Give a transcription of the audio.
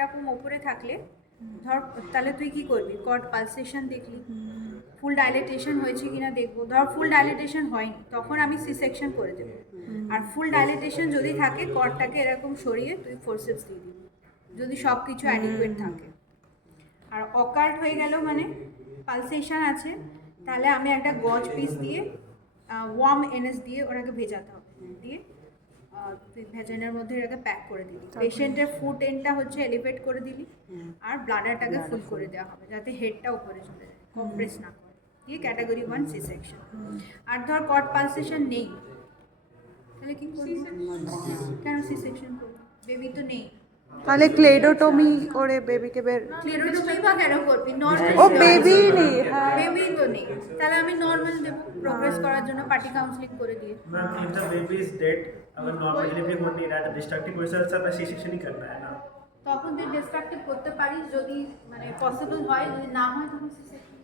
এরকম ওপরে থাকলে ধর, তাহলে তুই কি করবি, কর্ড পালসেশন দেখলি, ফুল ডাইলেটেশন হয়েছে কিনা দেখবো। ধর ফুল ডাইলেটেশন হয়নি, তখন আমি সি সেকশন করে দেবো। আর ফুল ডাইলেটেশন যদি থাকে, কর্ডটাকে এরকম সরিয়ে তুই ফোরসেপস দিয়ে দিবি, যদি সব কিছু অ্যাডিকুয়েট থাকে। আর অকাল্ট হয়ে গেল মানে পালসেশন আছে, তাহলে আমি একটা গজ পিস দিয়ে ওয়ার্ম এনএস দিয়ে ওটাকে ভেজাতে হবে, দিয়ে তুই ভেজানোর মধ্যে এটাকে প্যাক করে দিলি। পেশেন্টের ফুট এন্ডটা হচ্ছে এলিভেট করে দিলি, আর ব্লাডারটাকে ফুল করে দেওয়া হবে যাতে হেডটা উপরে চলে যায়, কম্প্রেস না করে। দিয়ে ক্যাটাগরি 1 সি সেকশন। আর ধর কর্ড পালসেশন নেই, তাহলে কি করবি? কেন সি সেকশন করবি? বেবি তো নেই, তাহলে ক্লেডোটমি করে বেবিকে বের। ক্লিটোটমি বা কেন করবি? নর্মাল ও বেবি নেই, হ্যাঁ বেবি তো নেই, তাহলে আমি নর্মাল দেবো প্রোগ্রেস করার জন্য, পার্টি কাউন্সিলিং করে দিয়ে। Ma'am if the baby is dead, अगर नॉर्मल डिलीवरी हो नहीं रहा है तो डिस्ट्रक्टिव प्रोसेस से सी सेक्शन ही करना है ना। তখন তুই ডিস্ট্রাক্টিভ করতে পারিস, যদি মানে পসিবল হয়, যদি না হয় তখন সি সেকশন।